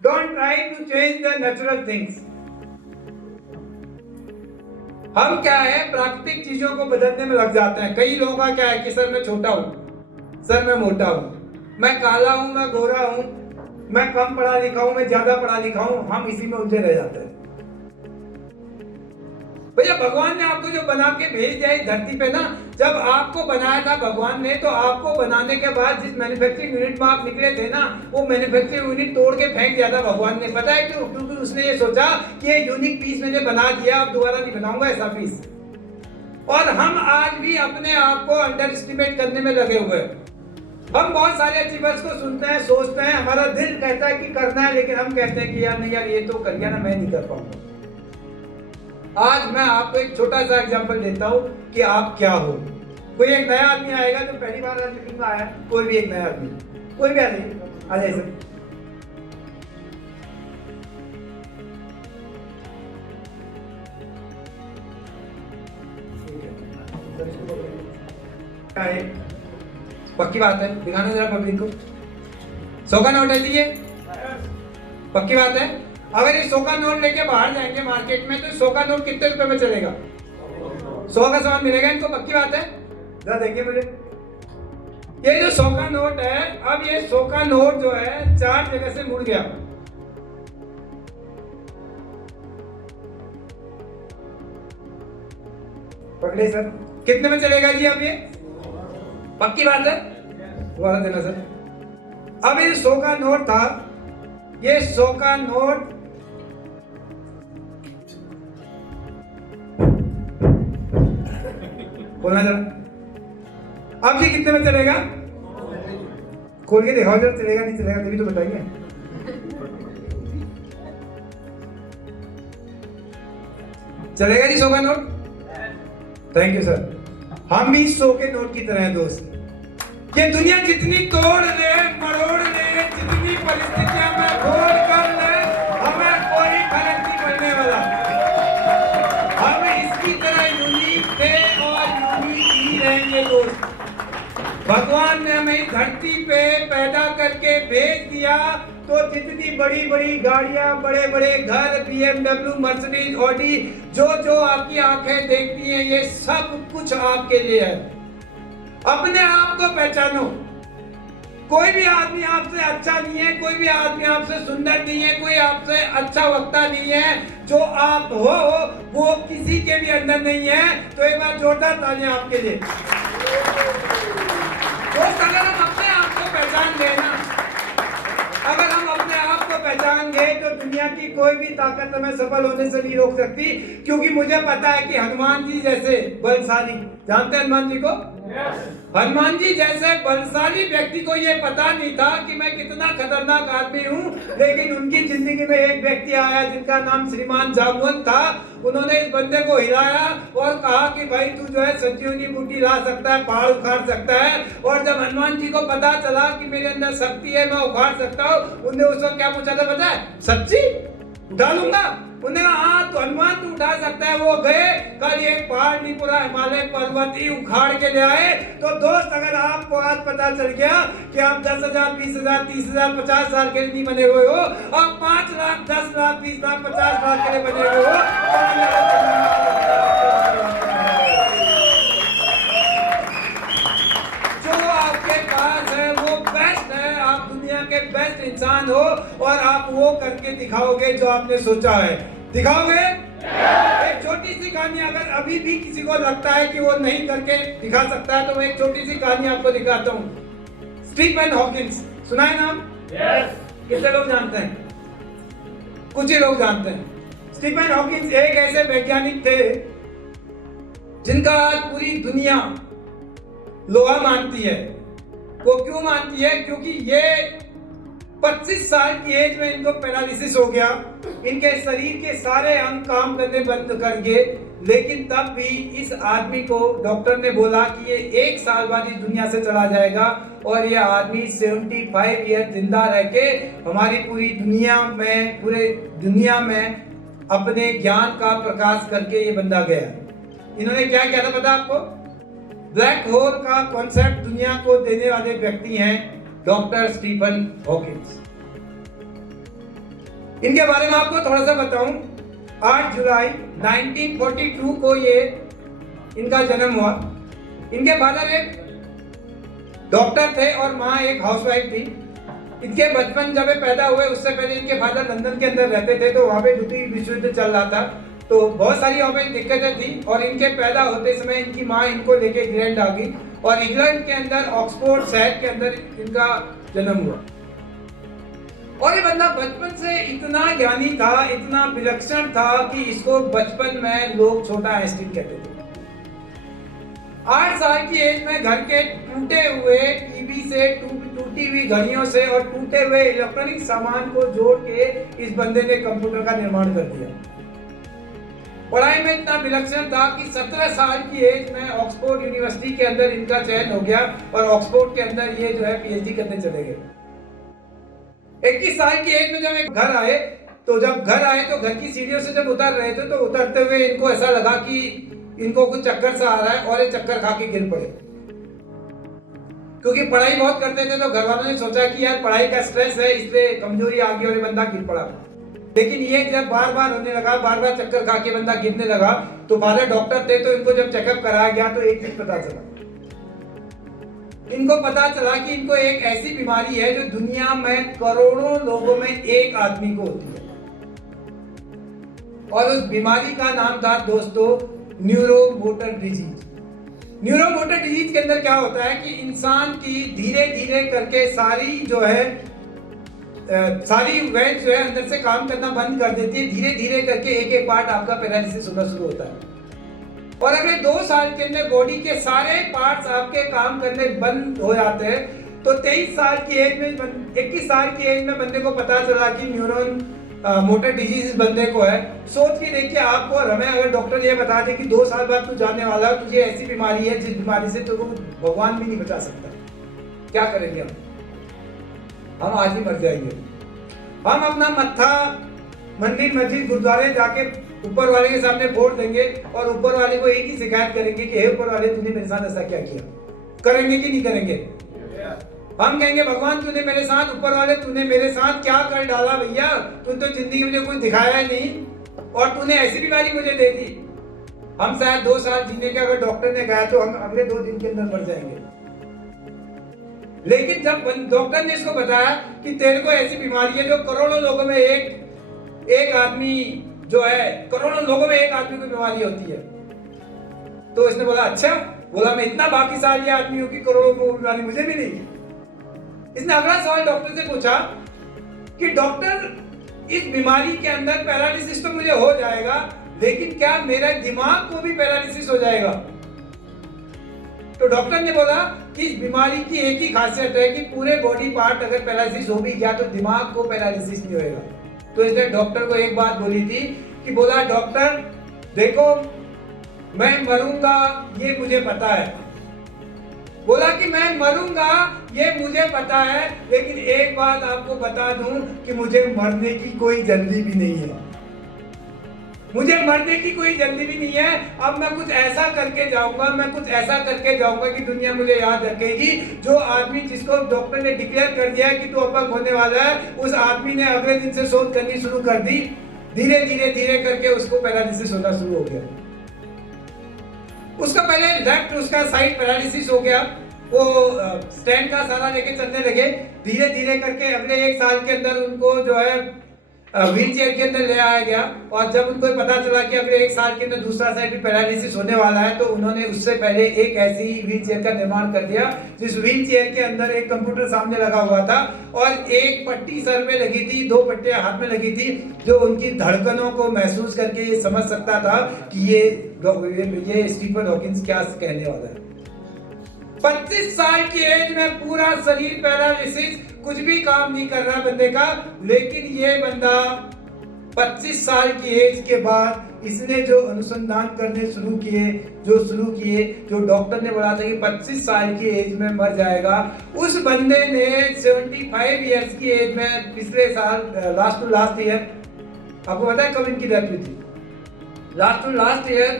Don't try to change the natural things. हम क्या है प्राकृतिक चीजों को बदलने में लग जाते हैं। कई लोगों का क्या है कि सर मैं छोटा हूँ, सर मैं मोटा हूँ, मैं काला हूँ, मैं गोरा हूँ, मैं कम पढ़ा लिखा हूँ, मैं ज्यादा पढ़ा लिखा हूँ, हम इसी में उलझे रह जाते हैं। भैया भगवान ने आपको जो बना के भेज दिया इस धरती पे ना, जब आपको बनाया था भगवान ने, तो आपको बनाने के बाद जिस मैन्युफैक्चरिंग यूनिट में आप निकले थे ना, वो मैन्युफैक्चरिंग यूनिट तोड़ के फेंक दिया था भगवान ने। पता है क्यों? क्योंकि उसने ये सोचा कि ये यूनिक पीस मैंने बना दिया, अब दोबारा नहीं बनाऊंगा ऐसा पीस। और हम आज भी अपने आप को अंडर एस्टिमेट करने में लगे हुए हैं। हम बहुत सारे अचीवर्स को सुनते हैं, सोचते हैं, हमारा दिल कहता है कि करना है, लेकिन हम कहते हैं कि यार नहीं यार, ये तो कर गया ना, मैं नहीं कर पाऊंगा। आज मैं आपको एक छोटा सा एग्जांपल देता हूं कि आप क्या हो। कोई एक नया आदमी आएगा जो पहली बार मीटिंग में आया, कोई भी एक नया आदमी, कोई भी आ जाइए सर। पक्की बात है, दिखाना जरा पब्लिक को। 100 का नोट है ये, पक्की बात है। अगर ये 100 का नोट लेके बाहर जाएंगे मार्केट में, तो 100 का नोट कितने रुपए में चलेगा? 100 का सामान मिलेगा इनको, पक्की बात है। जरा देखिए मुझे, ये जो 100 का नोट है, अब ये 100 का नोट जो है 4 जगह से मुड़ गया। पकड़े सर, कितने में चलेगा जी अब ये? पक्की बात है, दोबारा देना सर। अब ये 100 का नोट था, ये 100 का नोट बोलना जरा, अब ये कितने में चलेगा? खोल के दिखाओ जरा, चलेगा नहीं चलेगा तभी तो बताइए। चलेगा जी 100 का नोट? Thank you sir. हम भी 100 के नोट की तरह हैं दोस्त। ये दुनिया जितनी तोड़ ले, मरोड़ ले, जितनी परिस्थितियां में घोर कर ले, हमें कोई फर्क नहीं पड़ने वाला। हम इसकी तरह यूनिक थे और यूनिक ही रहेंगे दोस्त। भगवान ने हमें इस धरती पे पैदा करके भेज दिया, तो जितनी बड़ी बड़ी गाड़ियां, बड़े बड़े घर, BMW, मर्सिडीज, ऑडी, जो जो आपकी आंखें देखती हैं, ये सब कुछ आपके लिए है। अपने आप को पहचानो। कोई भी आदमी आपसे अच्छा नहीं है, कोई भी आदमी आपसे सुंदर नहीं है, कोई आपसे अच्छा वक्ता नहीं है। जो आप हो वो किसी के भी अंदर नहीं है। तो एक बार जोरदार तालियां आपके लिए। दोस्त, अगर हम अपने आप को पहचान लेना, अगर हम अपने आप को पहचान गए, तो दुनिया की कोई भी ताकत हमें सफल होने से नहीं रोक सकती। क्योंकि मुझे पता है कि हनुमान जी जैसे बलशाली, जानते हैं हनुमान जी को? हनुमान जी जैसे बलशाली व्यक्ति को यह पता नहीं था कि मैं कितना खतरनाक आदमी हूँ, लेकिन उनकी जिंदगी में एक व्यक्ति आया जिनका नाम श्रीमान जागवंत था। उन्होंने इस बंदे को हिलाया और कहा कि भाई तू जो है संजीवनी बूटी ला सकता है, पहाड़ उखाड़ सकता है। और जब हनुमान जी को पता चला कि मेरे अंदर शक्ति है, मैं उखाड़ सकता हूँ, उन्होंने उस वक्त क्या पूछा था पता है? सच्ची उठा लूंगा? उन्होंने कहा हाँ तो हनुमान तू उठा सकता है। वो गए, कल एक पहाड़ नहीं, पूरा हिमालय पर्वत ही उखाड़ के ले आए। तो दोस्त, अगर आपको आज पता चल गया कि आप 10,000, 20,000, 30,000, 50,000 के लिए नहीं बने हुए हो, आप 5 लाख, 10 लाख, 20 लाख, 50 लाख के लिए बने हुए हो, जो आपके पास है वो बेस्ट है। आप दुनिया के बेस्ट इंसान हो और आप वो करके दिखाओगे जो आपने सोचा है। दिखाओगे? एक छोटी सी कहानी, अगर अभी भी किसी को लगता है कि वो नहीं करके दिखा सकता है, तो मैं एक छोटी सी कहानी आपको दिखाता हूँ। स्टीफन हॉकिंस, सुना है नाम? कितने लोग जानते हैं? कुछ ही लोग जानते हैं। स्टीफन हॉकिंस एक ऐसे वैज्ञानिक थे जिनका आज पूरी दुनिया लोहा मानती है। वो क्यों मानती है? क्योंकि ये 25 साल की एज में इनको पैरालिसिस हो गया। इनके शरीर के सारे अंग काम करने बंद कर गए। लेकिन तब भी इस आदमी को डॉक्टर ने बोला कि ये 1 साल बाद इस दुनिया से चला जाएगा और ये आदमी 75 ईयर जिंदा रह के हमारी पूरी दुनिया में अपने ज्ञान का प्रकाश करके ये बंदा गया। इन्होंने क्या किया था पता आपको? ब्लैक होल का कॉन्सेप्ट दुनिया को देने वाले व्यक्ति हैं डॉक्टर स्टीफन हॉकिंस। इनके बारे में आपको थोड़ा सा बताऊं। 8 जुलाई 1942 को ये इनका जन्म हुआ। इनके फादर एक डॉक्टर थे और माँ एक हाउसवाइफ थी। इनके बचपन जब ये पैदा हुए उससे पहले इनके फादर लंदन के अंदर रहते थे, तो वहाँ पे द्वितीय विश्व युद्ध चल रहा था, तो बहुत सारी वहाँ पे दिक्कतें थी और इनके पैदा होते समय इनकी माँ इनको लेके इंग्लैंड आ गई और इंग्लैंड के अंदर ऑक्सफोर्ड शहर के अंदर इनका जन्म हुआ। और ये बंदा बचपन से इतना ज्ञानी था, इतना विलक्षण था कि इसको बचपन में लोग छोटा आइंस्टीन कहते थे। 8 साल की एज में घर के टूटे हुए टीवी से, टूटी हुई घड़ियों से और टूटे हुए इलेक्ट्रॉनिक सामान को जोड़ के इस बंदे ने कंप्यूटर का निर्माण कर दिया। पढ़ाई में इतना विलक्षण था कि 17 साल की एज में ऑक्सफोर्ड यूनिवर्सिटी के अंदर इनका चयन हो गया और ऑक्सफोर्ड के अंदर ये जो है पीएचडी करने चले गए। 21 साल की एज में जब एक घर आए तो घर की सीढ़ियों से जब उतर रहे थे तो उतरते हुए इनको ऐसा लगा कि इनको कुछ चक्कर सा आ रहा है और ये चक्कर खा के गिर पड़े। क्योंकि पढ़ाई बहुत करते थे तो घर वालों ने सोचा कि यार पढ़ाई का स्ट्रेस है, इसलिए कमजोरी आ गई और ये बंदा गिर पड़ा। लेकिन ये जब बार बार होने लगा, बार बार चक्कर खा के बंदा गिरने लगा, तो फादर डॉक्टर थे तो इनको जब चेकअप कराया गया तो एक चीज पता चला। इनको पता चला कि इनको एक ऐसी बीमारी है जो दुनिया में करोड़ों लोगों में एक आदमी को होती है और उस बीमारी का नाम था दोस्तों न्यूरोमोटर डिजीज। न्यूरोमोटर डिजीज के अंदर क्या होता है कि इंसान की धीरे धीरे करके सारी वेंस जो है अंदर से काम करना बंद कर देती है। धीरे धीरे करके एक एक पार्ट आपका पैरालिसिस होना शुरू होता है और अगले 2 साल के अंदर बॉडी के सारे पार्ट्स आपके काम करने बंद हो जाते हैं। तो 21 साल की एज में बंदे को पता चला कि न्यूरोन मोटर डिजीज इस बंदे को है। सोच के देखिए आपको और हमें अगर डॉक्टर ये बता दे कि 2 साल बाद तू जाने वाला, तुझे ऐसी बीमारी है जिस बीमारी से तुझको भगवान भी नहीं बचा सकता, क्या करेंगे हम आज ही मर जाएंगे। हम अपना मत्था मंदिर मस्जिद गुरुद्वारे जाके ऊपर वाले के सामने बोर्ड देंगे और ऊपर वाले को एक ही शिकायत करेंगे कि हे ऊपर वाले तूने मेरे साथ ऐसा क्या किया। करेंगे कि नहीं करेंगे? हम कहेंगे भगवान तूने मेरे साथ, ऊपर वाले तूने मेरे साथ क्या कर डाला भैया, तूने तो जिंदगी मुझे कुछ दिखाया ही नहीं और तूने ऐसी बीमारी मुझे दे दी। हम शायद 2 साल जीने के अगर डॉक्टर ने कहा तो हम अगले 2 दिन के अंदर मर जाएंगे। लेकिन जब डॉक्टर ने इसको बताया कि तेरे को ऐसी बीमारी है जो करोड़ों लोगों में एक आदमी जो है, करोड़ों लोगों में एक आदमी को बीमारी होती है, तो इसने बोला अच्छा, बोला मैं इतना भाग्यशाली आदमी हूं कि करोड़ों को बीमारी मुझे भी नहीं। इसने अगला सवाल डॉक्टर से पूछा कि डॉक्टर इस बीमारी के अंदर पैरालिसिस तो मुझे हो जाएगा, लेकिन क्या मेरे दिमाग को भी पैरालिसिस हो जाएगा? तो डॉक्टर ने बोला कि इस बीमारी की एक ही खासियत है कि पूरे बॉडी पार्ट अगर पैरालिसिस हो भी गया तो दिमाग को पैरालिसिस नहीं होएगा। तो इसने डॉक्टर को एक बात बोली थी कि बोला डॉक्टर देखो मैं मरूंगा ये मुझे पता है, बोला कि मैं मरूंगा ये मुझे पता है, लेकिन एक बात आपको बता दूं कि मुझे मरने की कोई जल्दी भी नहीं है, मुझे मरने की कोई जल्दी भी नहीं है। अब मैं कुछ ऐसा करके जाऊंगा कि दुनिया मुझे याद रखेगी। जो आदमी जिसको डॉक्टर ने डिक्लेयर कर दिया है कि तू अपंग होने वाला है, उस आदमी ने अगले दिन से शोध करनी शुरू कर दी। धीरे धीरे करके उसको पैरालिसिस होना शुरू हो गया। उसका पहले लेफ्ट उसका साइड पैरालिसिस हो गया, वो स्टैंड का सहारा लेके चलने लगे। धीरे धीरे करके अगले 1 साल के अंदर उनको जो है व्हील चेयर के अंदर ले आया गया और जब उनको पता चला कि अगले 1 साल के अंदर दूसरा साइड भी पैरालिसिस होने वाला है, तो उन्होंने उससे पहले एक ऐसी व्हील चेयर का निर्माण कर दिया जिस व्हील चेयर के अंदर एक कंप्यूटर सामने लगा हुआ था और एक पट्टी सर में लगी थी, 2 पट्टियां हाथ में लगी थी, जो उनकी धड़कनों को महसूस करके ये समझ सकता था कि ये स्टीफन हॉकिंस क्या कहने वाला है। 25 साल की एज में पूरा शरीर पैरालिसिस, कुछ भी काम नहीं कर रहा बंदे का, लेकिन ये बंदा 25 साल की एज के बाद इसने जो अनुसंधान करने शुरू किए, जो डॉक्टर ने बोला था कि 25 साल की एज में मर जाएगा, उस बंदे ने 75 इयर्स की एज में पिछले साल लास्ट ईयर, आपको पता है कब इनकी डेथ हुई थी? लास्ट ईयर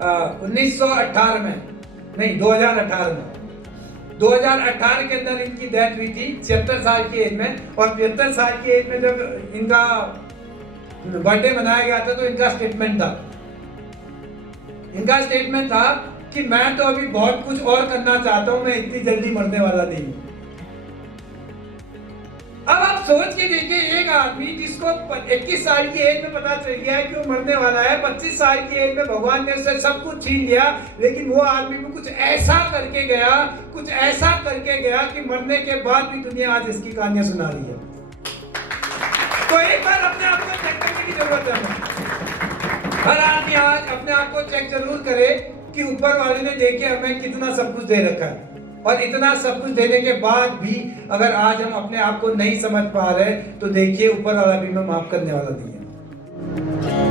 1918 में, नहीं 2018 में, 2018 के अंदर इनकी डेथ हुई थी 76 साल की एज में। और 73 साल की एज में जब इनका बर्थडे मनाया गया था तो इनका स्टेटमेंट था कि मैं तो अभी बहुत कुछ और करना चाहता हूं, मैं इतनी जल्दी मरने वाला नहीं हूं। अब आप सोच के देखिए, एक आदमी जिसको 21 साल की एज में पता चल गया है कि वो मरने वाला है, 25 साल की एज में भगवान ने उससे सब कुछ छीन लिया, लेकिन वो आदमी भी कुछ ऐसा करके गया कि मरने के बाद भी दुनिया आज इसकी कहानियां सुना रही है। तो एक बार अपने आप को चेक करने की जरूरत है। हर आदमी आज अपने आप को चेक जरूर करे कि ऊपर वाले ने देखे हमें कितना सब कुछ दे रखा है, और इतना सब कुछ देने के बाद भी अगर आज हम अपने आप को नहीं समझ पा रहे तो देखिए ऊपर वाला भी हमें माफ करने वाला नहीं है।